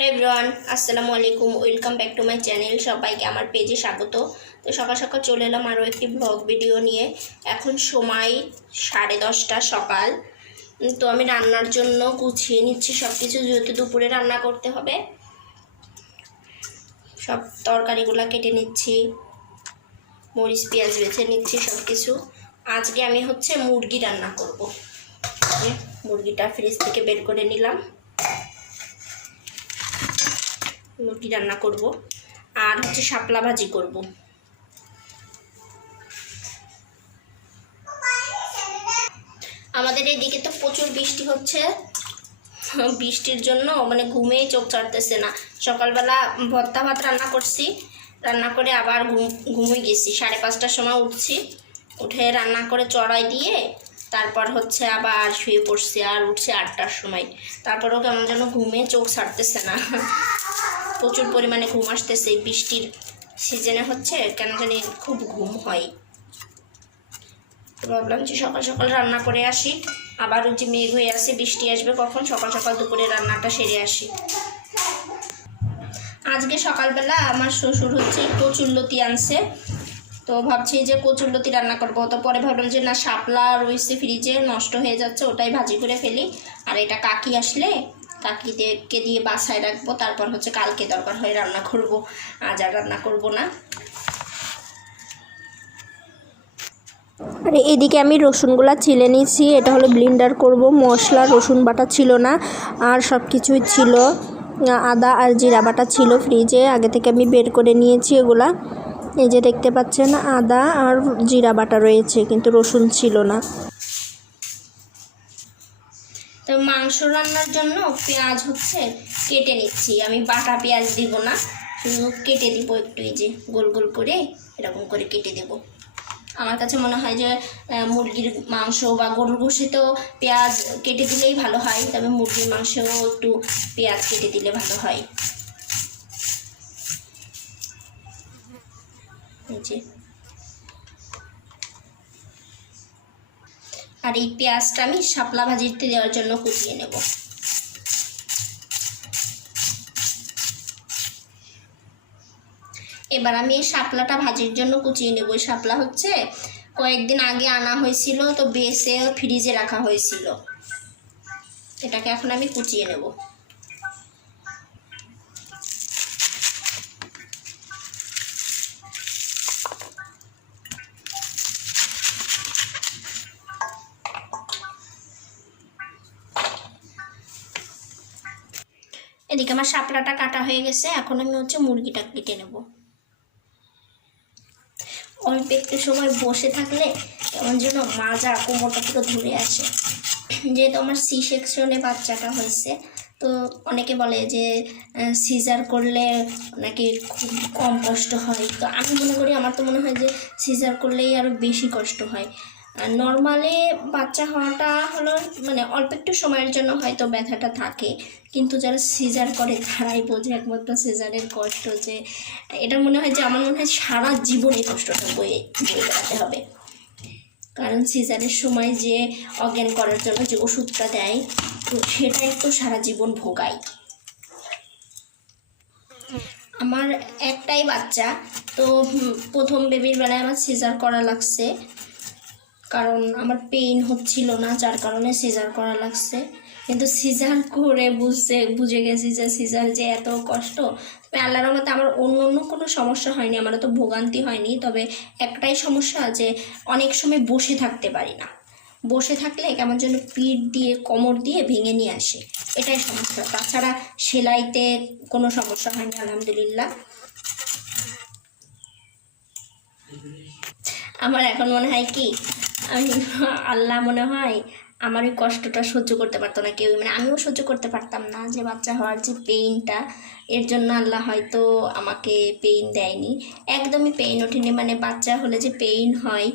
Hello everyone, আসসালামু আলাইকুম, welcome back to my channel, সবাইকে আমার পেজে স্বাগত। তো সকাল সকাল চলে এলাম আরও একটি ব্লগ ভিডিও নিয়ে। এখন সময় সাড়ে দশটা সকাল। তো আমি রান্নার জন্য গুছিয়ে নিচ্ছি সব কিছু যেহেতু দুপুরে রান্না করতে হবে। সব তরকারিগুলো কেটে নিচ্ছি, মরিচ, পেঁয়াজ বেছে নিচ্ছি সব কিছু আজকে আমি হচ্ছে মুরগি রান্না করব। মুরগিটা ফ্রিজ থেকে বের করে নিলাম। মুরগি রান্না করব আর হচ্ছে শাপলা ভাজি করব। আমাদের এইদিকে তো প্রচুর বৃষ্টি হচ্ছে। বৃষ্টির জন্য মানে ঘুমেই চোখ চাটতেছে না। সকালবেলা ভর্তা ভাত রান্না করছি, রান্না করে আবার ঘুম ঘুমিয়ে গেছি। সাড়ে পাঁচটার সময় উঠছি, উঠে রান্না করে চড়াই দিয়ে তারপর হচ্ছে আবার শুয়ে পড়ছি আর উঠছে আটটার সময়। তারপরেও কেমন যেন ঘুমে চোখ ছাড়তেছে না। প্রচুর পরিমাণে ঘুম আসতেছে বৃষ্টির সিজনে হচ্ছে কেন জানি খুব ঘুম হয়। তো ভাবলাম যে সকাল সকাল রান্না করে আসি, আবার যে মেঘ হয়ে আসে বৃষ্টি আসবে কখন? সকাল সকাল দুপুরে রান্নাটা সেরে আসি। আজকে সকালবেলা আমার শ্বশুর হচ্ছে কচুল্লতি আনছে, তো ভাবছি যে কচুল্লতি রান্না করব। তো পরে ভাবলাম যে না, শাপলা রয়েছে ফ্রিজে নষ্ট হয়ে যাচ্ছে, ওটাই ভাজি করে ফেলি। আর এটা কাকি আসলে কাকিদেরকে দিয়ে বাসায় রাখব। তারপর হচ্ছে কালকে দরকার হয় রান্না করব। আজ আর রান্না করব না। আর এদিকে আমি রসুনগুলা ছিলে নিয়েছি। এটা হলো ব্লিন্ডার করব। মশলা, রসুন বাটা ছিল না। আর সব কিছুই ছিল। আদা আর জিরা বাটা ছিল ফ্রিজে। আগে থেকে আমি বের করে নিয়েছি এগুলা। এই যে দেখতে পাচ্ছেন, আদা আর জিরা বাটা রয়েছে, কিন্তু রসুন ছিল না। তো মাংস রান্নার জন্য পেঁয়াজ হচ্ছে কেটে নিচ্ছি। আমি বাটা পেঁয়াজ দিব না, শুধু কেটে দিব একটু, এই যে গোল গোল করে এরকম করে কেটে দেব। আমার কাছে মনে হয় যে মুরগির মাংস বা গরুর গোশে তো পেঁয়াজ কেটে দিলেই ভালো হয়, তবে মুরগির মাংসেও একটু পেঁয়াজ কেটে দিলে ভালো হয়। এই যে আর এই পেঁয়াজটা আমি শাপলা ভাজিতে দেওয়ার জন্য কুচিয়ে নেব। এবার আমি এই শাপলাটা ভাজির জন্য কুচিয়ে নেব। এই শাপলা হচ্ছে কয়েকদিন আগে আনা হয়েছিল, তো বেসে ফ্রিজে রাখা হয়েছিল। এটাকে এখন আমি কুচিয়ে নেব। এদিকে আমার শাপলাটা কাটা হয়ে গেছে, এখন আমি হচ্ছে মুরগিটা কেটে নেব। অল্প একটু সময় বসে থাকলে কেমন যেন মাজা কোমরটা পুরো ধরে আসে যেহেতু আমার সি সেকশনে বাচ্চাটা হয়েছে, তো অনেকে বলে যে সিজার করলে নাকি খুব কম কষ্ট হয়। তো আমি মনে করি, আমার তো মনে হয় যে সিজার করলেই আরও বেশি কষ্ট হয়। নর্মালে বাচ্চা হওয়াটা হলো মানে অল্প একটু সময়ের জন্য হয়তো ব্যথাটা থাকে। কিন্তু যারা সিজার করে, তারাই বোঝে একমাত্র সিজারের কষ্ট যে, এটা মনে হয় যে আমার মনে হয় সারা জীবন এই কষ্টটা বয়ে বয়ে বেড়াতে হবে। কারণ সিজারের সময় যে অজ্ঞান করার জন্য যে ওষুধটা দেয়, তো সেটাই তো সারা জীবন ভোগায়। আমার একটাই বাচ্চা, তো প্রথম বেবির বেলায় আমার সিজার করা লাগছে। কারণ আমার পেইন হচ্ছিল না, যার কারণে সিজার করা লাগছে। কিন্তু সিজার করে বুঝছে বুঝে গেছি যে সিজার যে এত কষ্ট, তবে আল্লাহর রহমতে আমার অন্য অন্য কোনো সমস্যা হয়নি, আমার তো ভোগান্তি হয়নি। তবে একটাই সমস্যা যে অনেক সময় বসে থাকতে পারি না। বসে থাকলে কেমন যেন পিঠ দিয়ে, কোমর দিয়ে ভেঙে নিয়ে আসে। এটাই সমস্যা। তাছাড়া সেলাইতে কোনো সমস্যা হয়নি, আলহামদুলিল্লাহ। আমার এখন মনে হয় কি আমি আল্লাহ মনে হয় আমার ওই কষ্টটা সহ্য করতে পারতো না কেউ। মানে আমিও সহ্য করতে পারতাম না যে বাচ্চা হওয়ার যে পেইনটা এর জন্য আল্লাহ হয়তো আমাকে পেইন দেয়নি। একদমই পেইন ওঠেনি। মানে বাচ্চা হলে যে পেইন হয়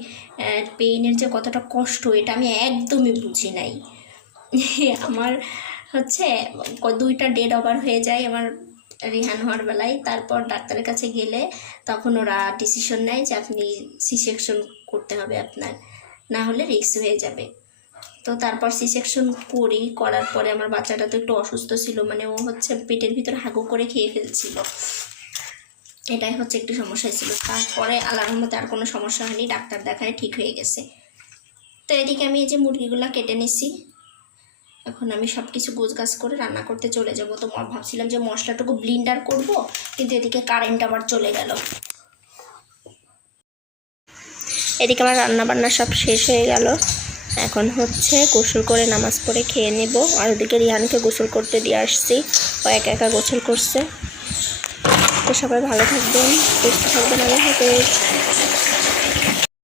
পেইনের যে কতটা কষ্ট, এটা আমি একদমই বুঝি নাই। আমার হচ্ছে দুইটা ডেট ওভার হয়ে যায় আমার রিহান হওয়ার বেলায়। তারপর ডাক্তারের কাছে গেলে তখন ওরা ডিসিশন নেয় যে আপনি সি সেকশন করতে হবে আপনার। না হলে রিক্স হয়ে যাবে। তো তারপর সি সেকশন করি, করার পরে আমার বাচ্চাটা তো একটু অসুস্থ ছিল মানে ও হচ্ছে পেটের ভিতর হাগু করে খেয়ে ফেলছিল। এটাই হচ্ছে একটু সমস্যা ছিল। তারপরে আল্লাহর মধ্যে আর কোনো সমস্যা হয়নি, ডাক্তার দেখায় ঠিক হয়ে গেছে। তো এদিকে আমি এই যে মুরগিগুলো কেটে নিছি। এখন আমি সব কিছু গোছগাছ করে রান্না করতে চলে যাব। তো ভাবছিলাম যে মশলাটুকু ব্লিন্ডার করব, কিন্তু এদিকে কারেন্ট আবার চলে গেল। এদিকে আমার রান্না বান্না সব শেষ হয়ে গেল। এখন হচ্ছে গোসল করে নামাজ পড়ে খেয়ে নেব। আর ওদিকে রিহানকে গোসল করতে দিয়ে আসছি। ও একা একা গোসল করছে। তো সবাই ভালো থাকবেন, সুস্থ থাকবেন, আল্লাহ হাফেজ।